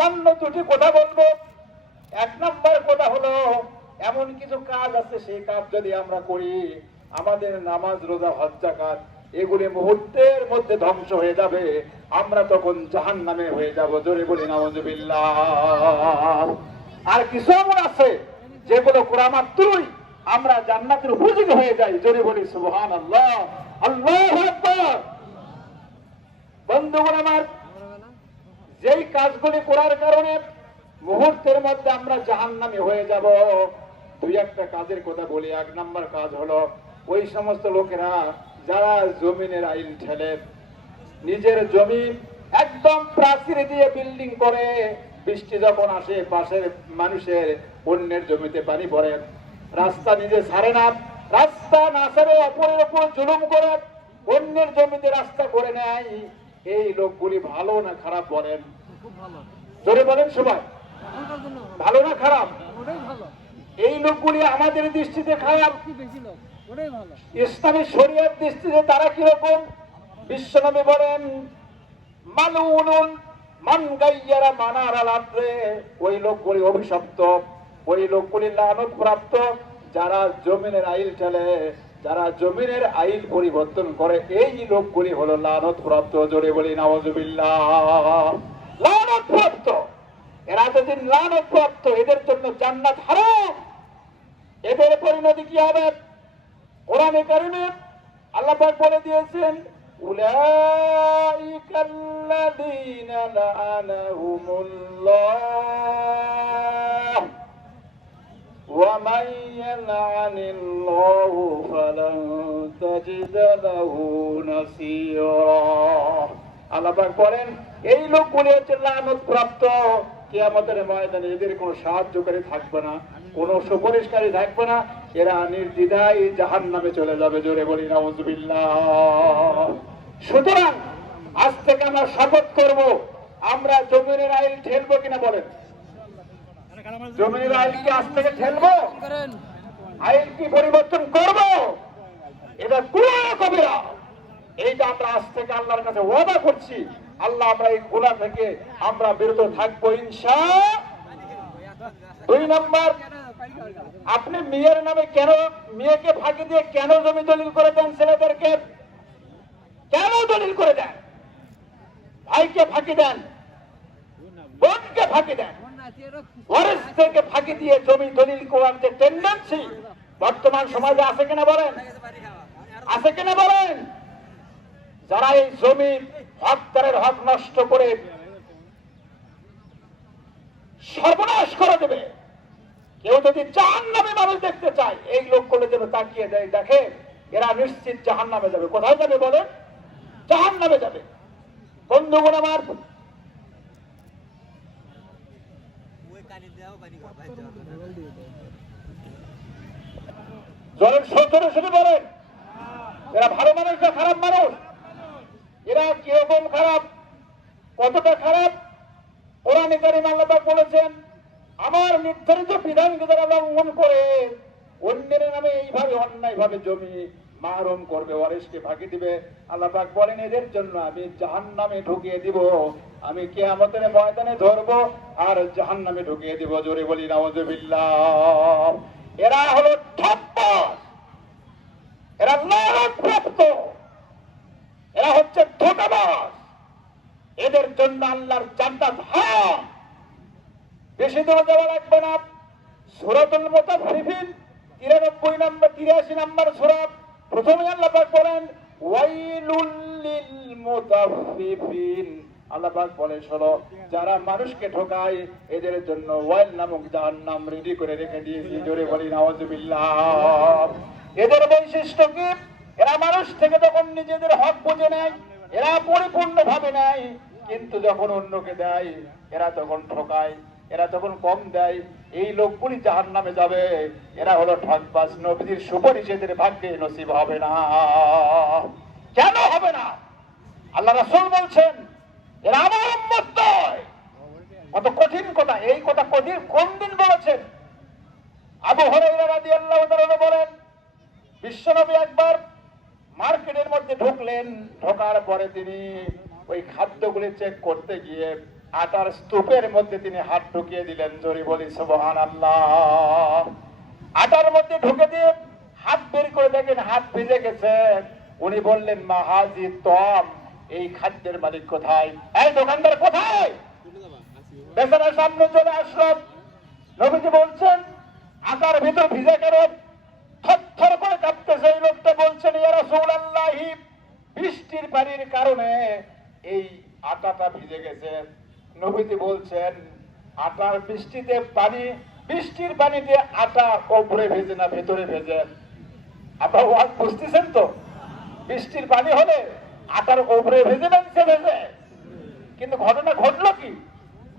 সামান্য দুটি কথা বলবো। এক নম্বর কথা হলো, এমন কিছু কাজ আছে সেই কাজ যদি আমরা করি, আমাদের নামাজ রোজা হজ যাকাত এগুলি মুহূর্তের মধ্যে ধ্বংস হয়ে যাবে, আমরা তখন জাহান্নামে হয়ে যাব। জোরে বলি নাউযুবিল্লাহ। আর কিছু এমন আছে যেগুলো করা মাত্রই আমরা জান্নাতের উপযোগী হয়ে যাই। জোরে বলি সুবহানাল্লাহ, আল্লাহু আকবার। বন্ধুগণ আমার, যেই কাজগুলি করার কারণে মুহূর্তের মধ্যে আমরা জাহান্নামী হয়ে যাব, দুই একটা কাজের কথা বলি। এক নম্বর কাজ হলো, ওই সমস্ত লোকেরা যারা জমিনের আইল ঠেলে, নিজের জমি একদম প্রাচীর দিয়ে বিল্ডিং করে, বৃষ্টি যখন আসে পাশের মানুষের অন্যের জমিতে পানি পড়ে, রাস্তা নিজে ছাড়ে না, রাস্তা না ছাড়ে অপরের উপর জুলুম করে অন্যের জমিতে রাস্তা করে নেয়। এই লোকগুলি ভালো না খারাপ বলেন? জোরে বলেন সবাই, ভালো না খারাপ? এই লোকগুলি আমাদের দৃষ্টিতে খারাপ, ইসলামী শরীয়তের দৃষ্টিতে তারা কিরকম? বিশ্বনবী বলেন, মালউনুন মান গায়্যারা মানারাল আরদে, ওই লোকগুলি অভিশপ্ত, ওই লোকগুলি লানত প্রাপ্ত যারা জমিনের আইল ঠেলে, যারা জমিনের আইল পরিবর্তন করে, এই লোকগুলি হলো লানত প্রাপ্ত। জোরে বলি নাউযুবিল্লাহ। লানত প্রাপ্ত, এরা যদি লানত প্রাপ্ত, এদের জন্য জান্নাত হারাম। এদের পরিণতি কি হবে? কোরআনে কারিমে আল্লাহ পাক বলে দিয়েছেন, উলাইকাল্লাযীনা লাআনাহুমুল্লাহ ওয়া মান ইয়ালআনিল্লাহু ফালান তাজিদা লাহু নাসীরা। আল্লাহ পাক বলেন, এই লোকগুলি হচ্ছে লানত প্রাপ্ত। কিয়ামতের ময়দানে এদের কোনো সাহায্যকারী থাকবে না, কোনো সুপারিশকারী থাকবে না, এরা নির্দ্বিধায় জাহান্নামে চলে যাবে। জোরে বলি নাউযুবিল্লাহ। সুতরাং আজ থেকে আমরা শপথ করব, আমরা জমিনের আইল ঠেলবো কিনা বলেন? জমিনের আইল কি আজ থেকে ঠেলবো? আইল কি পরিবর্তন করবো? এটা গুনাহ কবিরা। এইটা আমরা আজ থেকে আল্লাহর কাছে ওয়াদা করছি, আল্লাহ আমরা এই গুনাহ থেকে আমরা বিরত থাকবো ইনশাআল্লাহ। দুই নম্বর, আপনি মেয়ের নামে কেন, মেয়েকে ফাঁকি দিয়ে কেন জমি দলিল করে দেন? ছেলেদেরকে কেন দলিল করে দেন? ভাইকে ফাঁকি দেন, বোনকে ফাঁকি দেন, ওয়ারিসদেরকে ফাঁকি দিয়ে জমি দলিল করার যে টেন্ডেন্সি বর্তমান সমাজে আছে কিনা বলেন? আছে কিনা বলেন? যারা এই জমি হকদারের হক নষ্ট করে সর্বনাশ করে দেবে, কেউ যদি জাহান্নামে মানুষ দেখতে চায়, এই লোকগুলো যেন তাকিয়ে দেয়, দেখে এরা নিশ্চিত জাহান্নামে যাবে। কোথায় যাবে বলেন? জাহান্নামে যাবে। বন্ধুগণ আমার, জলের সৌন্দর্য শুধু বলেন, এরা ভালো মানুষ না খারাপ মানুষ? এরা কিরকম খারাপ, কতটা খারাপ? কোরআনে কারীমে আল্লাহ পাক বলেছেন, আমার নির্ধারিত বিধানকে যারা লঙ্ঘন করে অন্যের নামে এইভাবে অন্যায়ভাবে জমি মাহরুম করবে, ওয়ারিসকে ফাঁকি দিবে, আল্লাহ পাক বলেন এদের জন্য আমি জাহান্নামে ঢুকিয়ে দিব, আমি কিয়ামতের ময়দানে ধরবো আর জাহান্নামে ঢুকিয়ে দিব। জোরে বলি নাউযুবিল্লাহ। এরা হলো ঠকবাজ, এরা লানতপ্রাপ্ত, এরা হচ্ছে ধোঁকাবাজ। এদের জন্য আল্লাহর জান্নাত হারাম। বেশি দূর যাওয়া লাগবে না। সূরাতুল মুতাফফিফিন 93 নম্বর 83 নম্বর সূরা, প্রথমে আল্লাহ পাক বলেন ওয়াইলুল লিল মুতাফফিফিন। আল্লাহ পাক বলে, শোনো, যারা মানুষকে ঠকায় এদের জন্য ওয়াইল নামক জাহান্নাম রেডি করে রেখে দিয়েছি। জোরে বলি নাউযুবিল্লাহ। এদের বৈশিষ্ট্য কি? এরা মানুষ থেকে তখন নিজেদের হক বুঝে নেয়, এরা পরিপূর্ণভাবে নেয়, কিন্তু যখন অন্যকে দেয় এরা তখন ঠকায়, এরা তখন কম দেয়। এই লোকগুলি জাহান্নামে যাবে। এরা হলো ঠকবাজ। নবীর সুপারিশ এদের ভাগ্যে নসিব হবে না। কেন হবে না? আল্লাহ রাসূল বলছেন এরা আমার উম্মত নয়। কত কঠিন কথা! এই কথা কোন দিন বলেছেন? আবু হুরায়রা রাদিয়াল্লাহু তাআলা বলেন, বিশ্বনবী একবার মার্কেটের মধ্যে ঢুকলেন, ঢোকার পরে তিনি ওই খাদ্যগুলি চেক করতে গিয়ে আটার স্তূপের মধ্যে তিনি হাত ঢুকিয়ে দিলেন। জোরে বলি সুবহানাল্লাহ। আটার মধ্যে ঢুকে দিয়ে হাত বের করে দেখেন হাত ভিজে গেছে। উনি বললেন, মা হাজি তম, এই খাদ্যের মালিক কোথায়? এই দোকানদার কোথায়? বেচারার সামনে চলে আসলো। নবীজি বলছেন, আটার ভিতর ভিজে কেন? থরথর করে কাঁপতেছে। এই লোকটা বলছেন, ইয়া রাসূলুল্লাহ, বৃষ্টির পানির কারণে এই আটাটা ভিজে গেছে। নবীজি বলছেন, আটার বৃষ্টিতে পানি, বৃষ্টির পানিতে আটা উপরে ভেজে না ভেতরে ভেজে? আপনারা ওয়াজ বুঝতেছেন তো? বৃষ্টির পানি হলে আটার উপরে ভেজে না নিচে ভেজে? কিন্তু ঘটনা ঘটলো কি,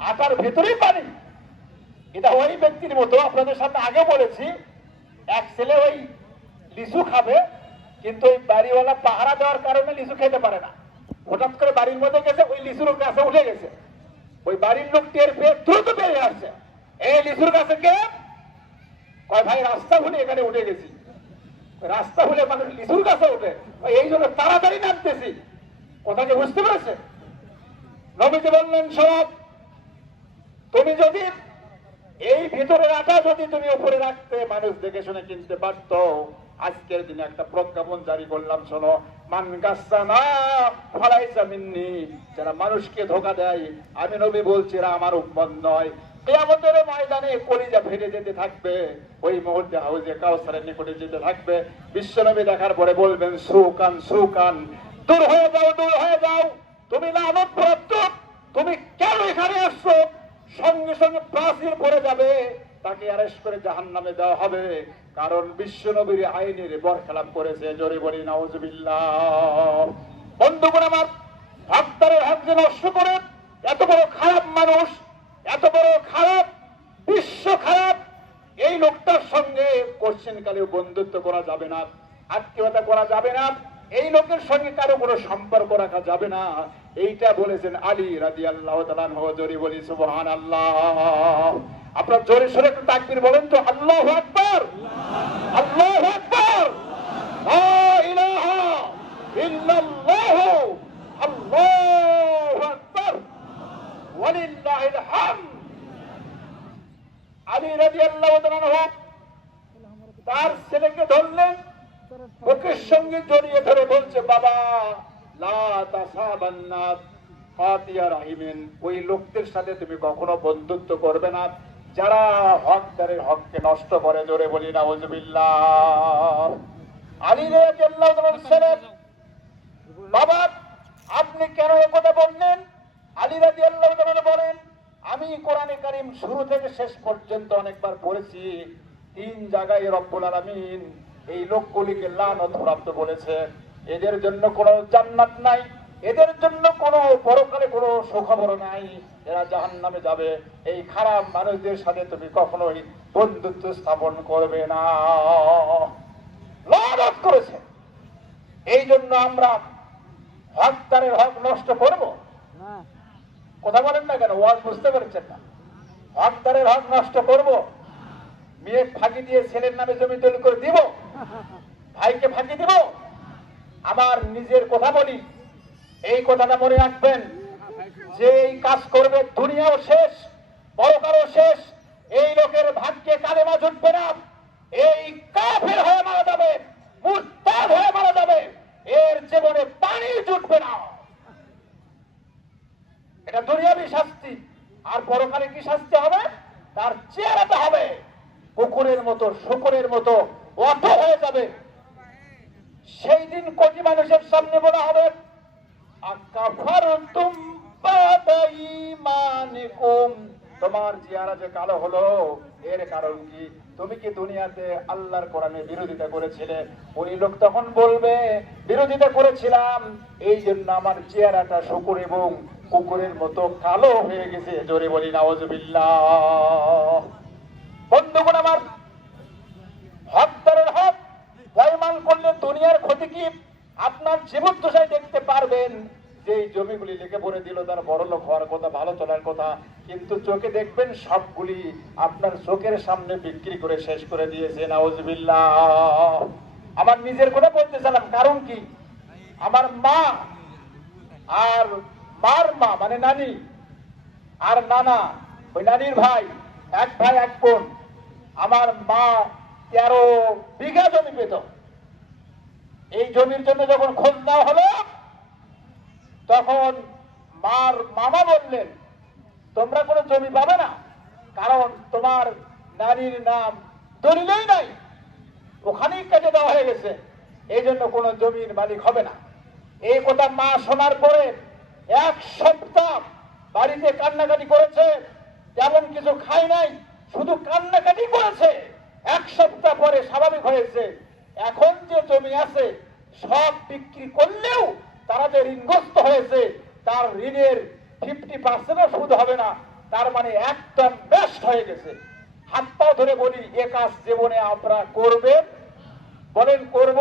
আটার ভেতরেই পানি। এটা ওই ব্যক্তির মতো, আপনাদের সামনে আগে বলেছি, এক ছেলে ওই লিচু খাবে, কিন্তু ওই বাড়িওয়ালা পাহারা দেওয়ার কারণে লিচু খেতে পারে না। হঠাৎ করে বাড়ির মধ্যে গেছে, ওই লিচুর গাছে উঠে গেছে। ওই বাড়ির লোক টের পেয়ে দ্রুত বেরিয়ে আসছে। এই লিচুর গাছে কে? কয়, ভাই রাস্তা ভুলে এখানে উঠে গেছি। রাস্তা ভুলে মানুষ লিচুর গাছে উঠে, এই জন্য তাড়াতাড়ি নামতেছি। কথাকে বুঝতে পেরেছে? নবীজি বললেন, সব তুমি যদি এই ভিতরের আটা যদি তুমি উপরে রাখতে, মানুষ দেখে শুনে কিনতে পারতো। আজকের দিনে একটা প্রজ্ঞাপন জারি করলাম, শোনো, মান গাসসানা ফালাইসা মিন্নি, যারা মানুষকে ধোঁকা দেয়, আমি নবী বলছি এরা আমার উম্মত নয়। কিয়ামতের ময়দানে কলিজা ফেটে যেতে থাকবে। ওই মুহূর্তে হাউজে কাউসারের নিকটে যেতে থাকবে। বিশ্বনবী দেখার পরে বলবেন, সুকান সুকান, দূর হয়ে যাও, দূর হয়ে যাও, তুমি লানতপ্রাপ্ত, তুমি কেন এখানে আসছো? সঙ্গে সঙ্গে প্রাচীর পড়ে যাবে, তাকে অ্যারেস্ট করে জাহান্নামে দেওয়া হবে, কারণ বিশ্বনবীর আইনের বরখেলাপ করেছে। জোরে বলি নাউজুবিল্লাহ। বন্ধুগণ আমার, হকদারের হক যে নষ্ট করে, এত বড় খারাপ মানুষ, এত বড় খারাপ, বিশ্ব খারাপ, এই লোকটার সঙ্গে কোশ্চেনকালেও বন্ধুত্ব করা যাবে না, আত্মীয়তা করা যাবে না, এই লোকের সঙ্গে কারো কোনো সম্পর্ক রাখা যাবে না। এইটা বলেছেন আলী রাদিয়াল্লাহু তাআলা আনহু। জোরে বলি সুবহানাল্লাহ। আপনারা জোরে সোরে একটু তাকবীর বলেন তো, আল্লাহু আকবার, আল্লাহু আকবার, লা ইলাহা ইল্লাল্লাহ, আল্লাহু আকবার, ওয়ালিল্লাহিল হামদ। আলী রাদিয়াল্লাহু তাআলা আনহু তার ছেলেকে ধরলেন, বুকের সঙ্গে জড়িয়ে ধরে বলছে, বাবা লা তাসাবান্না ফাতিয়া রাহিমিন, ওই লোকদের সাথে তুমি কখনো বন্ধুত্ব করবে না যারা হকদারের হককে নষ্ট করে। জোরে বলি নাউজুবিল্লাহ। আলী রাদিয়াল্লাহু তাআলা, বাবা আপনি কেন এই কথা বললেন? আলী রাদিয়াল্লাহু তাআলা বলেন, আমি কোরআনে কারীম শুরু থেকে শেষ পর্যন্ত অনেকবার পড়েছি, 3 জায়গায় রব্বুল আলামিন এই লোকগুলিকে লানত প্রাপ্ত বলেছে। এদের জন্য কোনো জান্নাত নাই, এদের জন্য কোনো পরকালে কোনো সুখবর নাই, এরা জাহান্নামে যাবে। এই খারাপ মানুষদের সাথে তুমি কখনোই বন্ধুত্ব স্থাপন করবে না, লানত করেছে। এই জন্য আমরা হকদারের হক নষ্ট করব? কথা বলেন না কেন? ওয়াজ বুঝতে পারছেন না? হকদারের হক নষ্ট করব? মেয়ে ফাঁকি দিয়ে ছেলের নামে জমি তৈরি করে দিব? ভাইকে ফাঁকি দিব? আমার নিজের কথা বলি, এই কথাটা মনে রাখবেন, যে এই কাজ করবে দুনিয়াও শেষ, পরকালও শেষ। এই লোকের ভাগ্যে কালেমা জুটবে না, এই কাফের হয়ে মারা যাবে, মুরতাদ হয়ে মারা যাবে, এর জীবনে পানি জুটবে না। এটা দুনিয়াবি শাস্তি। আর পরকালে কি শাস্তি হবে? তার চেহারাটা হবে কুকুরের মতো, শুকুরের মতো অত হয়ে যাবে। সেই দিন কোটি মানুষের সামনে বলা হবে, আকাফারতুম বাদা ঈমানিকুম, তোমার চেহারা যে কালো হলো এর কারণ কি? তুমি কি দুনিয়াতে আল্লাহর কোরআনের বিরোধিতা করেছিলে? ওই লোক তখন বলবে, বিরোধিতা করেছিলাম, এই জন্য আমার চেহারাটা শুকুর এবং কুকুরের মতো কালো হয়ে গেছে। জোরে বলি নাউজুবিল্লাহ। বন্ধুগণ আমার, হকদারের হক পয়মান করলে দুনিয়ার ক্ষতি কি? আপনার জীবদ্দশায় দেখতে পারবেন যে এই জমিগুলি লিখে পড়ে দিল, তার বড় লোক হওয়ার কথা, ভালো চলার কথা, কিন্তু চোখে দেখবেন সবগুলি আপনার চোখের সামনে বিক্রি করে শেষ করে দিয়েছে। নাউজুবিল্লাহ। আমার নিজের কথা বলতেছিলাম, কারণ কি? আমার মা আর মার মা মানে নানি, আর নানা ওই নানির ভাই, এক ভাই এক বোন। আমার মা 13 বিঘা জমি পেত। এই জমির জন্য যখন খোঁজ নেওয়া হলো, তখন মার মামা বললেন, তোমরা কোনো জমি পাবে না, কারণ তোমার নারীর নাম দলিলেই নাই, ওখানেই কেটে দেওয়া হয়ে গেছে, এই জন্য কোনো জমির মালিক হবে না। এই কথা মা শোনার পরে 1 সপ্তাহ বাড়িতে কান্নাকাটি করেছে, তেমন কিছু খায় নাই, শুধু কান্নাকাটি করেছে। 1 সপ্তাহ পরে স্বাভাবিক হয়েছে। এখন যে জমি আছে সব বিক্রি করলেও তারা যে ঋণগ্রস্ত হয়েছে, তার ঋণের 50% সুদ হবে না, তার মানে একদম বেস্ট হয়ে গেছে। হাত পাও ধরে বলি, এ কাজ জীবনে আমরা করবেন? বলেন করব?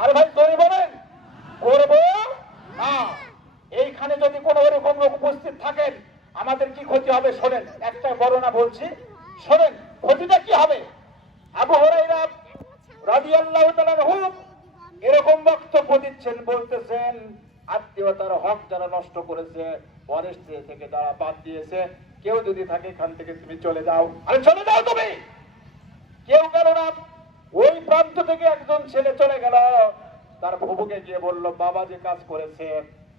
আর ভাই ধরে বলেন করব না। এইখানে যদি কোনো এরকম লোক উপস্থিত থাকেন, আমাদের কি ক্ষতি হবে শোনেন, একটা বর্ণনা বলছি, শোনেন ক্ষতিটা কি হবে। আবু হুরায়রা রাদিয়াল্লাহু তাআলা আনহু এরকম বক্তব্য দিচ্ছেন, বলতেছেন আত্মীয়তার হক যারা নষ্ট করেছে, পরের থেকে যারা বাদ দিয়েছে, কেউ যদি থাকে এখান থেকে তুমি চলে যাও। আরে চলে যাও তুমি, কেউ গেল না। ওই প্রান্ত থেকে একজন ছেলে চলে গেল, তার বুবুকে গিয়ে বলল, বাবা যে কাজ করেছে,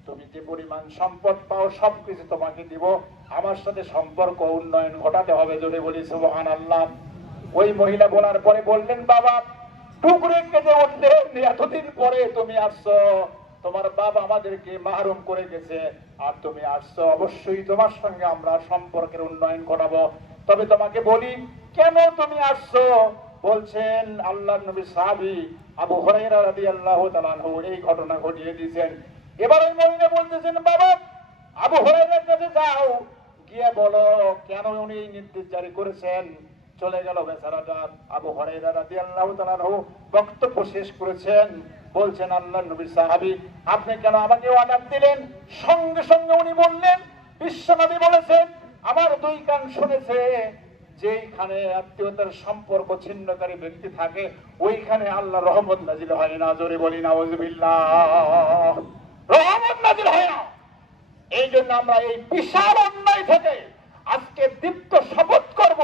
তুমি যে পরিমাণ সম্পদ পাও সবকিছু তোমাকে দিব, আমার সাথে সম্পর্ক উন্নয়ন ঘটাতে হবে। জোরে বলি সুবহানাল্লাহ। ওই মহিলা বলার পরে বললেন, বাবা টুকরে কেঁদে উঠলেন, এতদিন পরে তুমি আসছো, তোমার বাবা আমাদেরকে মাহরুম করে গেছে, আর তুমি আসছো, অবশ্যই তোমার সঙ্গে আমরা সম্পর্কের উন্নয়ন ঘটাবো। তবে তোমাকে বলি, কেন তুমি আসছো? বলছেন আল্লাহর নবী সাহাবী আবু হুরায়রা রাদিয়াল্লাহু তাআলা আনহু এই ঘটনা ঘটিয়ে দিয়েছেন। এবার ওই মহিলা বলতেছেন, বাবা আবু হুরায়রার কাছে যাও, গিয়ে বলো কেন উনি এই নির্দেশ জারি করেছেন। চলে গেল বেচারাটা। আবু হুরায়রা রাদিয়াল্লাহু তাআলা আনহু বক্তব্য শেষ করেছেন, বলছেন আল্লাহর নবী সাহাবী আপনি কেন আমাকে অর্ডার দিলেন? সঙ্গে সঙ্গে উনি বললেন, বিশ্বনবী বলেছেন, আমার 2 কান শুনেছে, যেইখানে আত্মীয়তার সম্পর্ক ছিন্নকারী ব্যক্তি থাকে ওইখানে আল্লাহ রহমত নাজিল হয় না। জোরে বলি নাউযুবিল্লাহ, রহমত নাজিল হয় না। এই জন্য আমরা এই বিশাল অন্যায় থেকে আজকে দীপ্ত শপথ করব,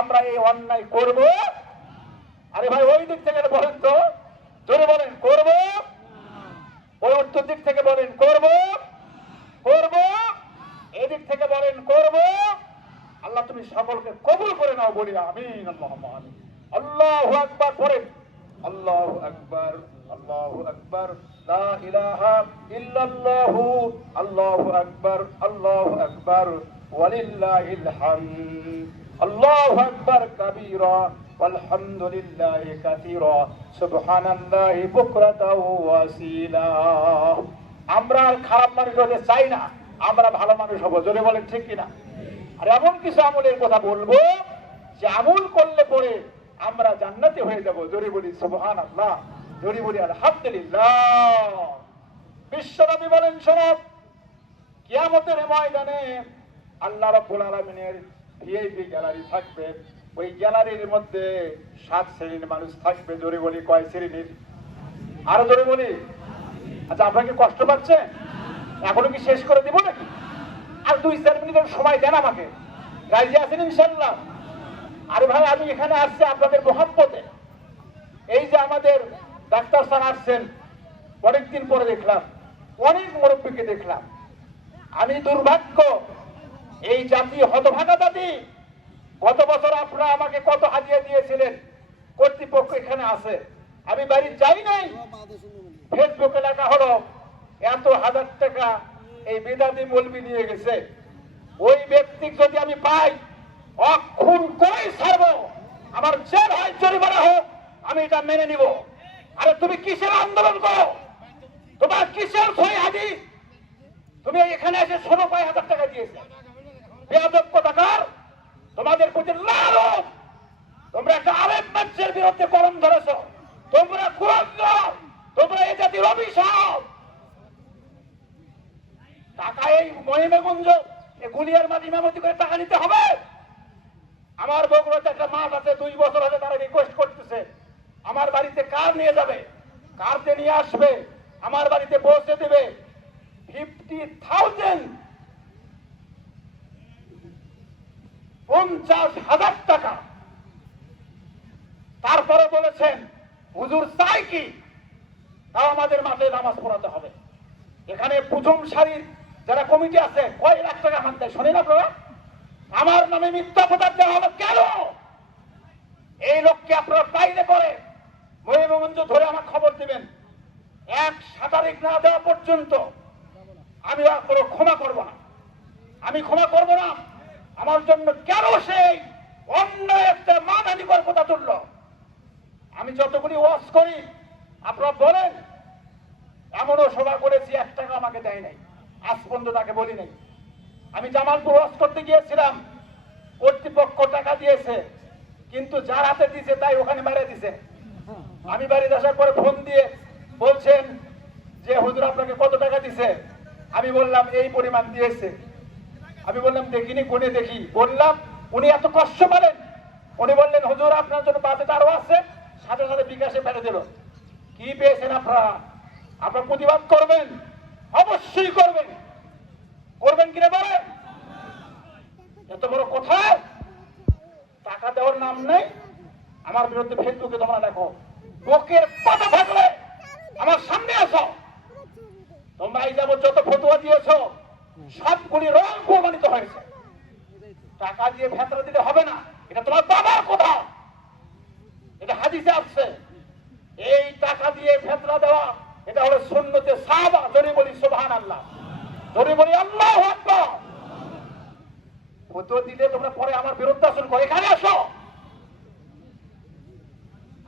আমরা এই অন্যায় করব। আরে ভাই ওই দিক থেকে বলেন তো, জোরে বলেন করব। ওই উত্তর দিক থেকে বলেন করব, করব। এই দিক থেকে বলেন করব। আল্লাহ তুমি সকলকে কবুল করে নাও, বলি আমিন। আল্লাহু আকবার পড়েন, আল্লাহু আকবার, আল্লাহু আকবার, লা ইলাহা ইল্লাল্লাহু, আল্লাহু আকবার, আল্লাহু আকবার, ওয়ালিল্লাহিল হামদ, আল্লাহু আকবার কাবীরা, ওয়ালহামদুলিল্লাহি কাসীরা, সুবহানাল্লাহি বুকরাতাও ওয়াসিলা। আমরা খারাপ মানুষ হতে চাই না, আমরা ভালো মানুষ হব। জোরে বলেন ঠিক কিনা? আর এমন কিছু আমলের কথা বলবো যে আমল করলে পরে আমরা জান্নাতি হয়ে যাব। জোরে বলি সুবহানাল্লাহ, জোরে বলি আলহামদুলিল্লাহ। বিশ্বনবী বলেন, শোনো, কিয়ামতের ময়দানে আল্লাহ রাব্বুল আলামিনের ভিআইপি গ্যালারি থাকবে। ওই গ্যালারির মধ্যে 7 শ্রেণীর মানুষ থাকবে। জোরে বলি কয় শ্রেণীর? আরো জোরে বলি। আচ্ছা আপনাকে কষ্ট পাচ্ছে? এখনো কি শেষ করে দিব নাকি? আর 2-4 মিনিটের সময় দেন আমাকে। রাজি আছেন ইনশাআল্লাহ? আরে ভাই আমি এখানে আসছি আপনাদের মোহাব্বতে। এই যে আমাদের ডাক্তার স্যার আসছেন, অনেকদিন পরে দেখলাম, অনেক মুরব্বীকে দেখলাম। আমি দুর্ভাগ্য, এই জাতি হতভাগা জাতি। গত বছর আপনারা আমাকে কত হাদিয়া দিয়েছিলেন, কর্তৃপক্ষ এখানে আছে, আমি বাড়ি যাই নাই, ফেসবুকে লেখা হলো এত হাজার টাকা এই বেদাতি মৌলবি নিয়ে গেছে। ওই ব্যক্তি যদি আমি পাই অক্ষুণ করে ছাড়বো, আমার জেল হয় জরিমানা হোক, আমি এটা মেনে নিব। আরে তুমি কিসের আন্দোলন করো? তোমার কিসের সই হাদিস? তুমি এখানে এসে 5,000 টাকা দিয়েছে, বেয়াদব কোথাকার। তোমাদের প্রতি লানত, তোমরা একটা আলেম মানুষের বিরুদ্ধে কলম ধরেছ, তোমরা কুরআন, তোমরা এই জাতির অভিশাপ। টাকা এই মহিমাগঞ্জ গুলিয়ার মাঝে ইমামতি করে টাকা নিতে হবে? আমার বগুড়াতে একটা মাঠ আছে, 2 বছর হলে তারা রিকোয়েস্ট করতেছে, আমার বাড়িতে কার নিয়ে যাবে, কারতে নিয়ে আসবে, আমার বাড়িতে পৌঁছে দেবে। 50,000 50,000 টাকা। তারপরে বলেছেন হুজুর চাই কি, তাও আমাদের মাঠে নামাজ পড়াতে হবে। এখানে প্রথম সারির যারা কমিটি আছে কয় লাখ টাকা হাত দেয় শোনেন আপনারা। আমার নামে মিথ্যা প্রচার দেওয়া হলো কেন? এই লোককে আপনারা বাইরে করে মহিমগঞ্জ ধরে আমার খবর দিবেন। 1 তারিখ না দেওয়া পর্যন্ত আমি আর কোনো ক্ষমা করব না। আমি ক্ষমা করব না। আমার জন্য কেন সেই অন্য একটা মানহানিকর কথা তুলল? আমি যতগুলি ওয়াজ করি আপনারা বলেন, এমনও সভা করেছি 1 টাকা আমাকে দেয় নাই, আজ পর্যন্ত তাকে বলি নাই। আমি জামালপুর ওয়াজ করতে গিয়েছিলাম, কর্তৃপক্ষ টাকা দিয়েছে, কিন্তু যার হাতে দিয়েছে তাই ওখানে মেরে দিছে। আমি বাড়িতে আসার পরে ফোন দিয়ে বলছেন যে হুজুর আপনাকে কত টাকা দিছে? আমি বললাম এই পরিমাণ দিয়েছে। আমি বললাম দেখিনি, গুনে দেখি। বললাম উনি এত কষ্ট পারেন। উনি বললেন হুজুর আপনার জন্য বাজেট আরো আছে, সাথে সাথে বিকাশে ফেলে দিল। কি পেয়েছেন আপনারা? আপনারা প্রতিবাদ করবেন, অবশ্যই করবেন। করবেন কিনা বলেন? এত বড় কোথায় টাকা দেওয়ার নাম নেই। আমার বিরুদ্ধে ফেসবুকে তোমরা দেখো, বুকের পাতা থাকলে আমার সামনে আসো। তোমরা এই যাবত যত ফতোয়া দিয়েছো সবগুলি রং প্রমাণিত হয়েছে। টাকা দিয়ে ভেতরে দিলে হবে না, এটা তোমার বাবার কথা, এটা হাদিসে আসছে। এই টাকা দিয়ে ভেতরা দেওয়া এটা হলো সুন্নতে সাহাবা। জোরে বলি সুবহানাল্লাহ, জোরে বলি আল্লাহু আকবার। ফতোয়া দিলে তোমরা পরে আমার বিরুদ্ধে আসন করে এখানে আসো,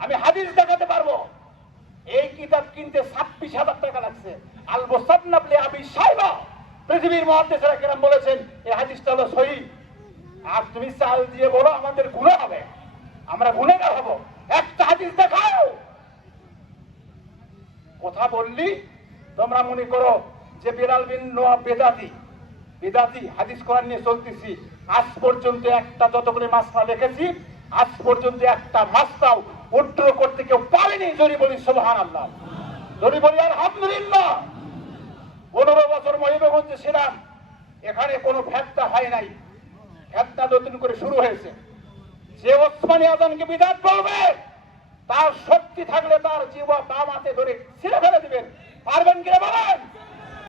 আমি হাদিস দেখাতে পারবো। এই কিতাব কিনতে 26,000 টাকা লাগছে। আল মুসান্নাফ লি আবি শাইবা, পৃথিবীর মুহাদ্দিসরা কেরাম বলেছেন এই হাদিসটা হলো সহিহ। আর তুমি চাল দিয়ে বলো আমাদের গুনাহ হবে, আমরা গুনাহগার হব। একটা হাদিস দেখাও। কথা বললি তোমরা মনে করো যে বিলাল বিন নোয়া বেদাতি। বেদাতি হাদিস কোরআন নিয়ে চলতেছি। আজ পর্যন্ত একটা যতগুলি মাসলা লিখেছি, আজ পর্যন্ত একটা মাসলাও উত্তর করতে কেউ পারেনি। জোরে বলি সুবহানাল্লাহ, জোরে বলি আলহামদুলিল্লাহ। 15 বছর মহিমগঞ্জে ছিলাম, এখানে কোনো ফেতনা হয় নাই। ফেতনা নতুন করে শুরু হয়েছে। যে ওসমানী আজানকে বিদাত বলবে, তার শক্তি থাকলে তার জীবন বাম হাতে ধরে ছিঁড়ে ফেলে দিবেন। পারবেন কিনা বলেন?